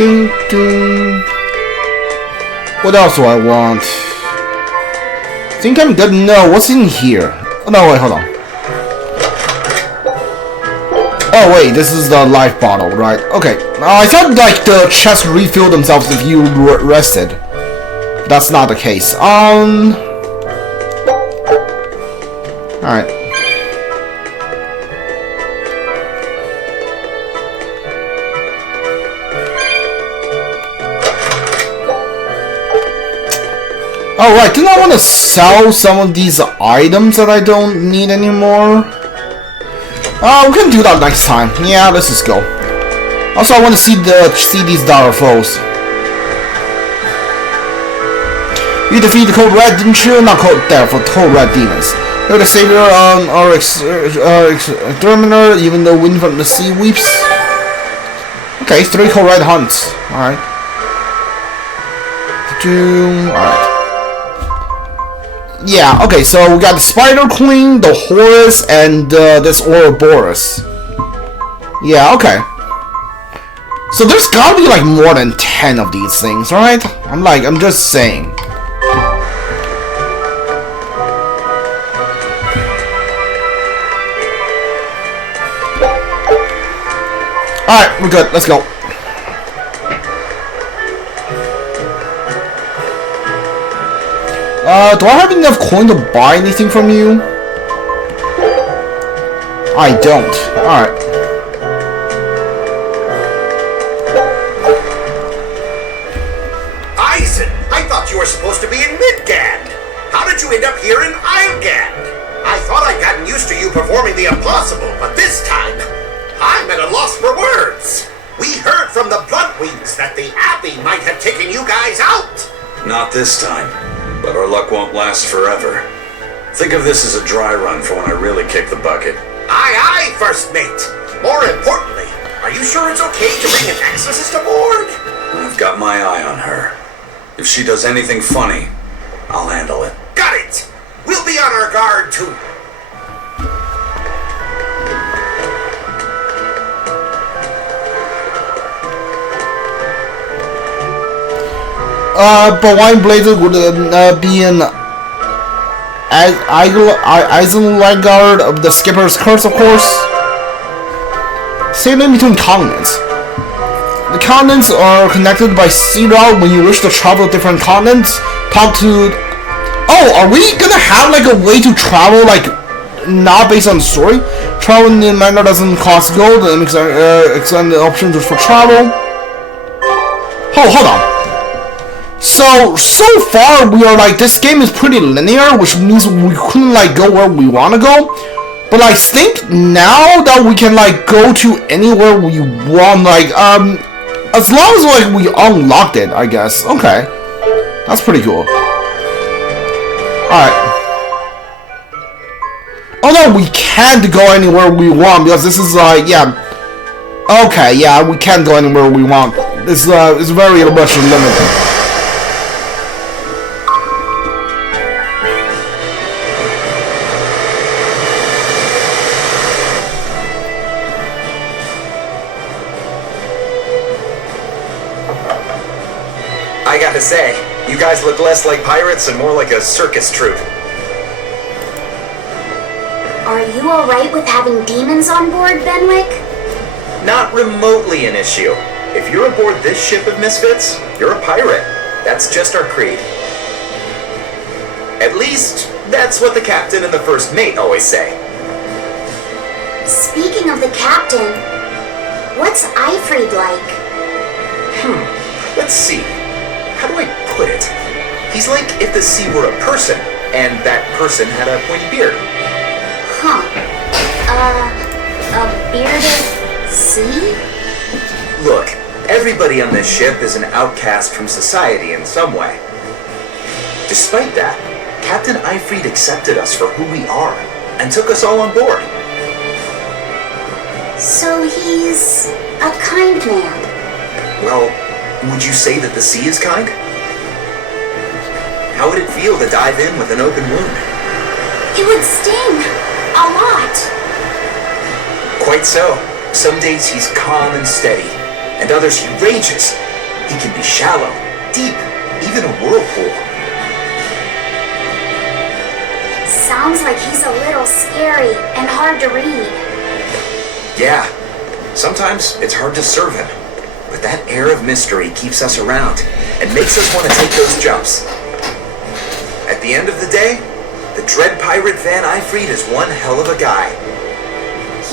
Ding, ding. What else do I want? Think I'm good? No, what's in here? Oh, no, wait, hold on. Oh, wait, this is the life bottle, right? Okay. I thought, like, the chests refill themselves if you rested. That's not the case. Alright. Alright, didn't I want to sell some of these items that I don't need anymore? We can do that next time. Yeah, let's just go. Also, I want to see these dollar flows. You defeat the Code Red, didn't you? Not Code there for Code Red demons. You're the savior or exterminator, even though wind from the sea weeps. Okay, 3 Code Red hunts. Alright. Alright. Yeah, okay, so we got the Spider Queen, the Horus, and this Ouroboros. Yeah, okay. So there's gotta be like more than 10 of these things, right? I'm just saying. Alright, we're good, let's go. Do I have enough coin to buy anything from you? I don't. Alright. Eisen, I thought you were supposed to be in Midgand. How did you end up here in Islegand? I thought I'd gotten used to you performing the impossible, but this time, I'm at a loss for words. We heard from the Bloodwings that the Abbey might have taken you guys out. Not this time. But our luck won't last forever. Think of this as a dry run for when I really kick the bucket. Aye, aye, First Mate. More importantly, are you sure it's okay to bring an exorcist aboard? I've got my eye on her. If she does anything funny, I'll handle it. Got it! We'll be on our guard, too. But Wine Blazer would be an Isengard of the Skipper's Curse, of course. Sailing between continents. The continents are connected by sea route. When you wish to travel different continents, talk to... Oh, are we gonna have like a way to travel, like, not based on the story? Travel in the manga doesn't cost gold and extend the options for travel. Oh, hold on. So far we are like, this game is pretty linear, which means we couldn't like go where we want to go. But I think now that we can like go to anywhere we want, like as long as like we unlocked it, I guess. Okay, that's pretty cool. All right. Oh no, we can't go anywhere we want because this is like, yeah. Okay, yeah, we can't go anywhere we want. This is very much limited. I gotta say, you guys look less like pirates and more like a circus troupe. Are you alright with having demons on board, Benwick? Not remotely an issue. If you're aboard this ship of misfits, you're a pirate. That's just our creed. At least, that's what the captain and the first mate always say. Speaking of the captain, what's Ifrid like? Let's see. How do I put it? He's like if the sea were a person, and that person had a pointy beard. Huh. A bearded sea? Look, everybody on this ship is an outcast from society in some way. Despite that, Captain Ifrid accepted us for who we are, and took us all on board. So he's a kind man. Well, would you say that the sea is kind? How would it feel to dive in with an open wound? It would sting. A lot. Quite so. Some days he's calm and steady, and others he rages, He can be shallow, deep, even a whirlpool. Sounds like he's a little scary and hard to read. Yeah, sometimes it's hard to serve him. But that air of mystery keeps us around and makes us want to take those jumps. At the end of the day, the dread pirate Van Eyfried is one hell of a guy.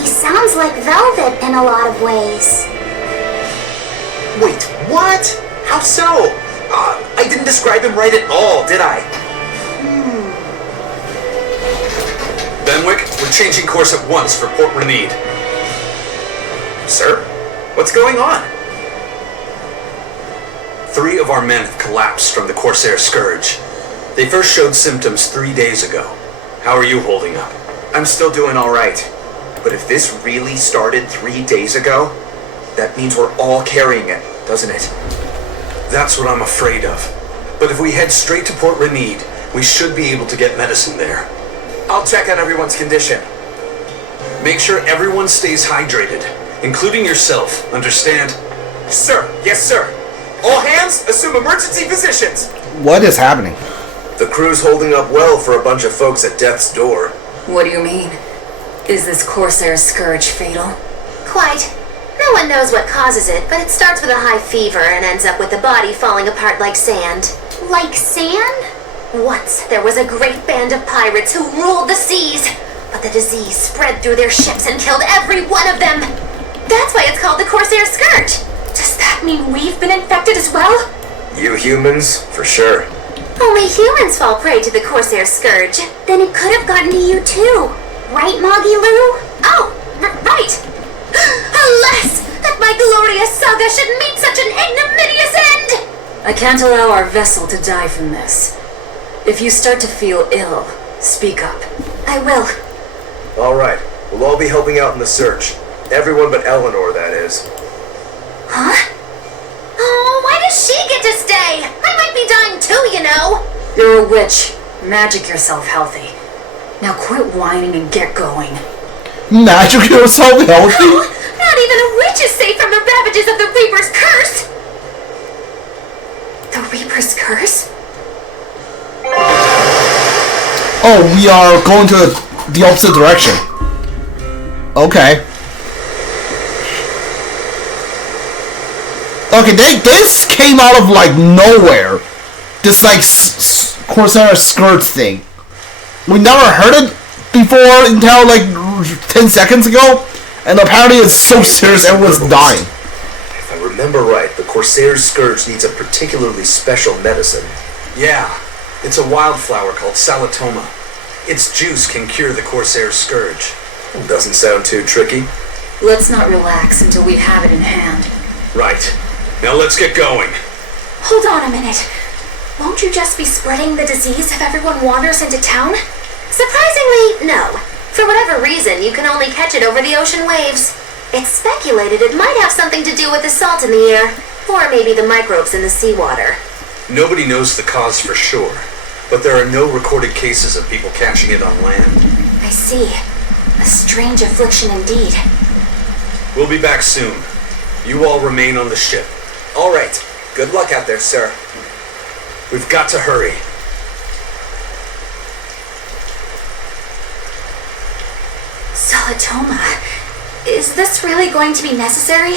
He sounds like velvet in a lot of ways. Wait, what? How so? I didn't describe him right at all, did I? Benwick, we're changing course at once for Port Renede. Sir? What's going on? 3 of our men have collapsed from the Corsair Scourge. They first showed symptoms 3 days ago. How are you holding up? I'm still doing all right. But if this really started 3 days ago, that means we're all carrying it, doesn't it? That's what I'm afraid of. But if we head straight to Port Renede, we should be able to get medicine there. I'll check on everyone's condition. Make sure everyone stays hydrated, including yourself, understand? Sir, yes sir. All hands, assume emergency positions. What is happening? The crew's holding up well for a bunch of folks at death's door. What do you mean? Is this Corsair Scourge fatal? Quite. No one knows what causes it, but it starts with a high fever and ends up with the body falling apart like sand. Like sand? Once, there was a great band of pirates who ruled the seas, but the disease spread through their ships and killed every one of them. That's why it's called the Corsair Scourge. Does that mean we've been infected as well? You humans, for sure. Only humans fall prey to the Corsair Scourge. Then it could have gotten to you too. Right, Moggy Lou? Oh, right! Alas, that my glorious saga should meet such an ignominious end! I can't allow our vessel to die from this. If you start to feel ill, speak up. I will. All right, we'll all be helping out in the search. Everyone but Eleanor, that is. Huh? Oh, why does she get to stay? I might be dying too, you know. You're a witch. Magic yourself healthy. Now quit whining and get going. Magic yourself healthy? Not even a witch is safe from the ravages of the Reaper's curse! The Reaper's curse? Oh, we are going to the opposite direction. Okay. Okay, this came out of like nowhere. This like Corsair Scourge thing. We never heard it before until like 10 seconds ago, and apparently it's so serious everyone's dying. If I remember right, the Corsair Scourge needs a particularly special medicine. Yeah, it's a wildflower called Salatoma. Its juice can cure the Corsair Scourge. Doesn't sound too tricky. Let's not relax until we have it in hand. Right. Now let's get going. Hold on a minute. Won't you just be spreading the disease if everyone wanders into town? Surprisingly, no. For whatever reason, you can only catch it over the ocean waves. It's speculated it might have something to do with the salt in the air, or maybe the microbes in the seawater. Nobody knows the cause for sure, but there are no recorded cases of people catching it on land. I see. A strange affliction indeed. We'll be back soon. You all remain on the ship. All right. Good luck out there, sir. We've got to hurry. Salatoma. Is this really going to be necessary?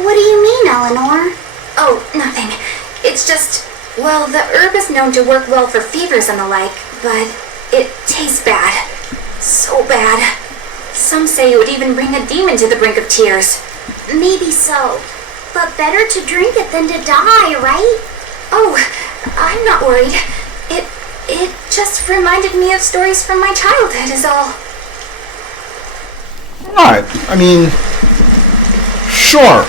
What do you mean, Eleanor? Oh, nothing. It's just, well, the herb is known to work well for fevers and the like, but it tastes bad. So bad. Some say it would even bring a demon to the brink of tears. Maybe so. But better to drink it than to die, right? Oh, I'm not worried. It just reminded me of stories from my childhood is all. Alright, I mean, sure.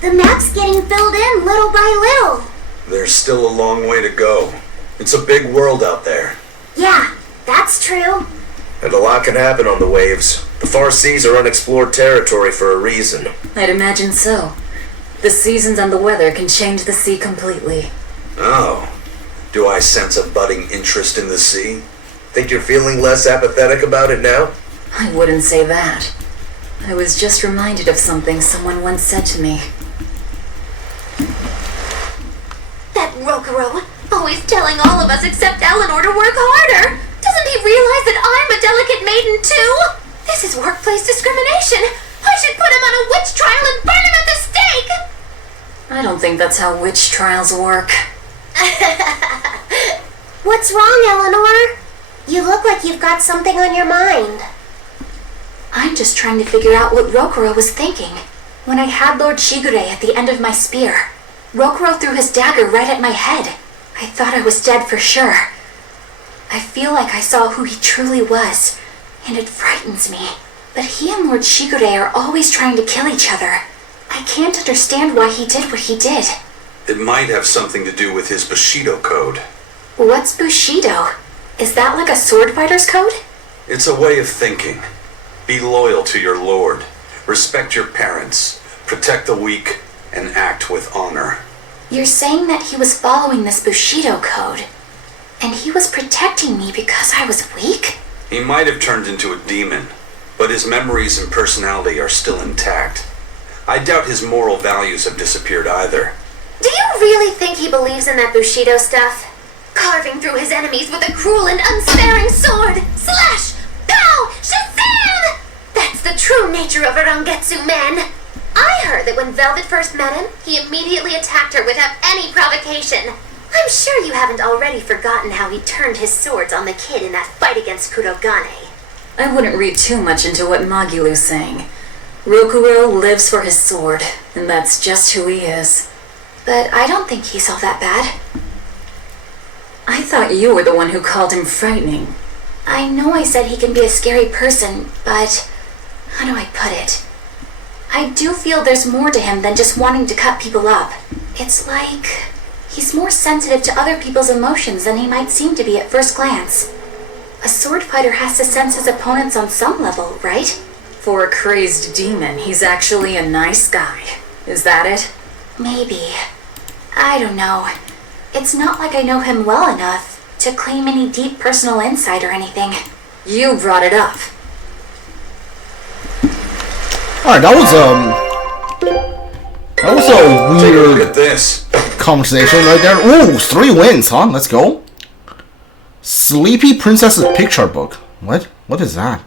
The map's getting filled in little by little. There's still a long way to go. It's a big world out there. Yeah, that's true. And a lot can happen on the waves. The far seas are unexplored territory for a reason. I'd imagine so. The seasons and the weather can change the sea completely. Oh. Do I sense a budding interest in the sea? Think you're feeling less apathetic about it now? I wouldn't say that. I was just reminded of something someone once said to me. Rokuro. Always telling all of us except Eleanor to work harder. Doesn't he realize that I'm a delicate maiden too? This is workplace discrimination. I should put him on a witch trial and burn him at the stake. I don't think that's how witch trials work. What's wrong, Eleanor? You look like you've got something on your mind. I'm just trying to figure out what Rokuro was thinking. When I had Lord Shigure at the end of my spear, Rokuro threw his dagger right at my head. I thought I was dead for sure. I feel like I saw who he truly was, and it frightens me. But he and Lord Shigure are always trying to kill each other. I can't understand why he did what he did. It might have something to do with his Bushido code. What's Bushido? Is that like a sword fighter's code? It's a way of thinking. Be loyal to your lord. Respect your parents. Protect the weak. And act with honor. You're saying that he was following this Bushido code, and he was protecting me because I was weak? He might have turned into a demon, but his memories and personality are still intact. I doubt his moral values have disappeared either. Do you really think he believes in that Bushido stuff? Carving through his enemies with a cruel and unsparing sword! Slash! Pow! Shazam! That's the true nature of a Rangetsu man! I heard that when Velvet first met him, he immediately attacked her without any provocation. I'm sure you haven't already forgotten how he turned his swords on the kid in that fight against Kurogane. I wouldn't read too much into what Magilu's saying. Rokuro lives for his sword, and that's just who he is. But I don't think he's all that bad. I thought you were the one who called him frightening. I know I said he can be a scary person, but how do I put it? I do feel there's more to him than just wanting to cut people up. It's like he's more sensitive to other people's emotions than he might seem to be at first glance. A sword fighter has to sense his opponents on some level, right? For a crazed demon, he's actually a nice guy. Is that it? Maybe. I don't know. It's not like I know him well enough to claim any deep personal insight or anything. You brought it up. Alright, that was a Take a look weird at this. conversation right there. Ooh, 3 wins, huh? Let's go. Sleepy Princess's picture book. What? What is that?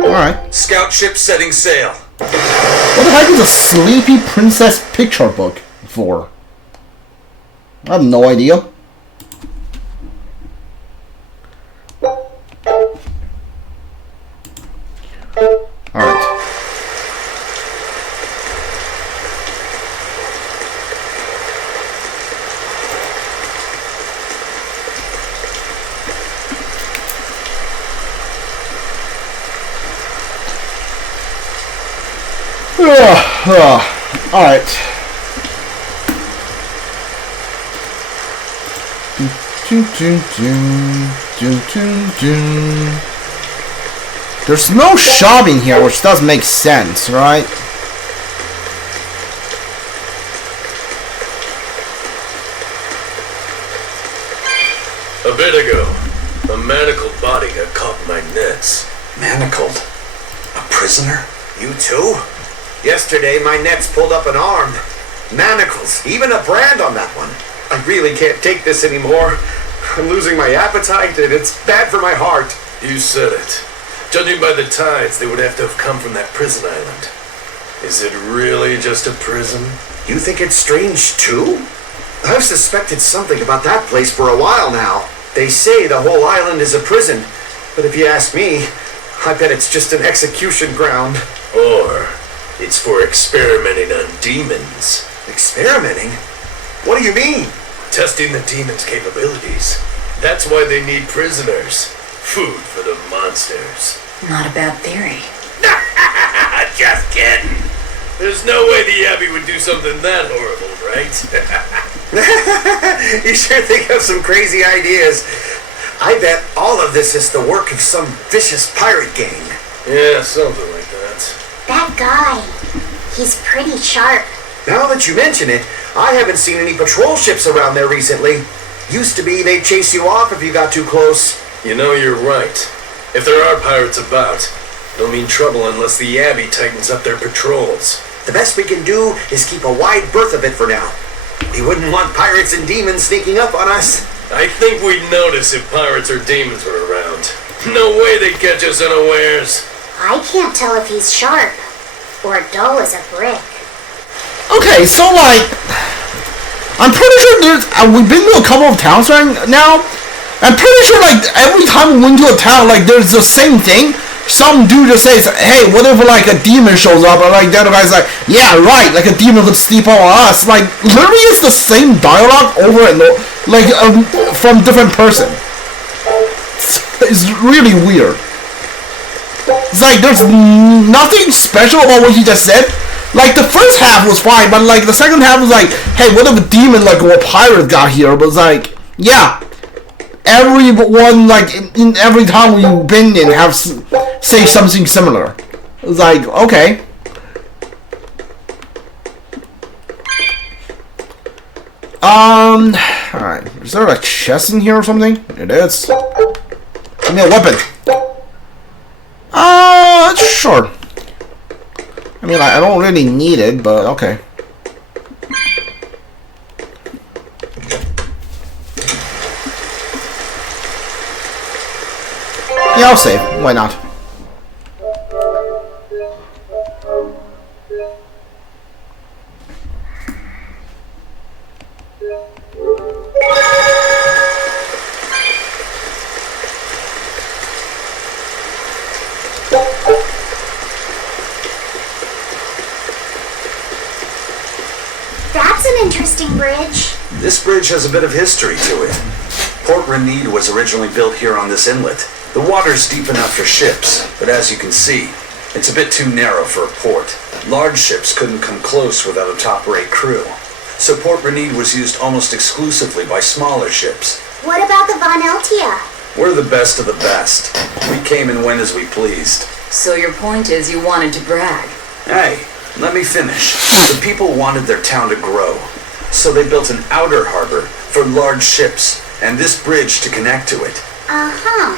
Alright. Scout ship setting sail. What the heck is a Sleepy Princess picture book for? I have no idea. Alright. Alright. There's no shopping here, which does make sense, right? A bit ago, a manacled body got caught in my nets. Manacled? A prisoner? You too? Yesterday, my nets pulled up an arm. Manacles, even a brand on that one. I really can't take this anymore. I'm losing my appetite, and it's bad for my heart. You said it. Judging by the tides, they would have to have come from that prison island. Is it really just a prison? You think it's strange, too? I've suspected something about that place for a while now. They say the whole island is a prison, but if you ask me, I bet it's just an execution ground. Or it's for experimenting on demons. Experimenting? What do you mean? Testing the demons' capabilities. That's why they need prisoners. Food for the monsters. Not a bad theory. Just kidding. There's no way the Abbey would do something that horrible, right? You sure think of some crazy ideas. I bet all of this is the work of some vicious pirate gang. Yeah, something like that. That guy, he's pretty sharp. Now that you mention it, I haven't seen any patrol ships around there recently. Used to be they'd chase you off if you got too close. You know, you're right. If there are pirates about, they'll mean trouble unless the Abbey tightens up their patrols. The best we can do is keep a wide berth of it for now. He wouldn't want pirates and demons sneaking up on us. I think we'd notice if pirates or demons were around. No way they'd catch us unawares. I can't tell if he's sharp or dull as a brick. Okay, so like, I'm pretty sure there's, we've been to a couple of towns right now. I'm pretty sure like every time we went to a town, like there's the same thing. Some dude just says, hey, what if like a demon shows up? And like the other guy's like, yeah, right, like a demon could sleep on us. Like literally it's the same dialogue over and over, like from different person. It's really weird. It's like there's nothing special about what he just said. Like the first half was fine, but like the second half was like, hey, what if a demon like or a pirate got here? But it's like, yeah, everyone like in every town we've been in have say something similar. It's like, okay. Alright, is there a chest in here or something? It is. Give me a weapon. Sure. I mean, I don't really need it, but okay. Yeah, I'll save. Why not? That's an interesting bridge. This bridge has a bit of history to it. Port Renede was originally built here on this inlet. The water's deep enough for ships, but as you can see, it's a bit too narrow for a port. Large ships couldn't come close without a top-rate crew. So Port Renede was used almost exclusively by smaller ships. What about the Von Eltia? We're the best of the best. We came and went as we pleased. So your point is you wanted to brag. Hey, let me finish. The people wanted their town to grow, so they built an outer harbor for large ships, and this bridge to connect to it. Uh-huh.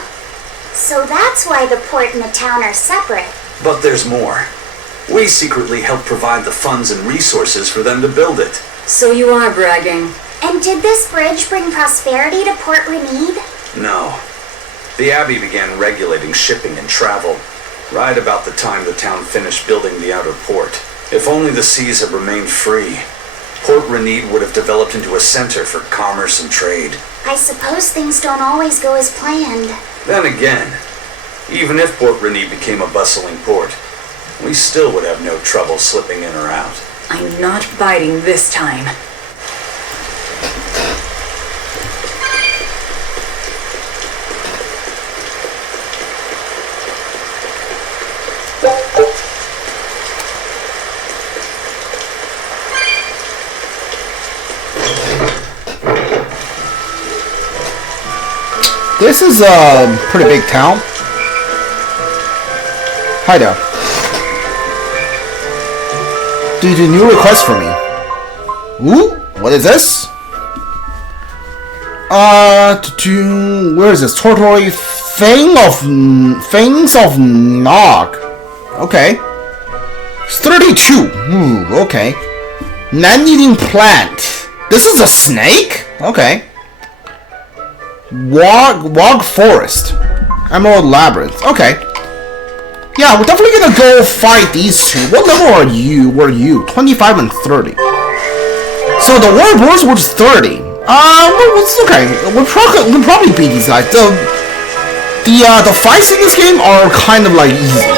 So that's why the port and the town are separate. But there's more. We secretly helped provide the funds and resources for them to build it. So you are bragging. And did this bridge bring prosperity to Port Renede? No. The Abbey began regulating shipping and travel, right about the time the town finished building the outer port. If only the seas had remained free, Port Renede would have developed into a center for commerce and trade. I suppose things don't always go as planned. Then again, even if Port Renede became a bustling port, we still would have no trouble slipping in or out. I'm not biting this time. This is a pretty big town. Hi there. Did you new request for me? Ooh, what is this? Where is this? Totally Fangs of Nog. Okay. It's 32. Ooh, okay. Man-eating plant. This is a snake? Okay. Wog Forest. Emerald Labyrinth. Okay. Yeah, we're definitely gonna go fight these two. What level are you? Were you? 25 and 30. So the Warlords was 30. It's okay. We'll probably beat these guys. The fights in this game are kind of like easy.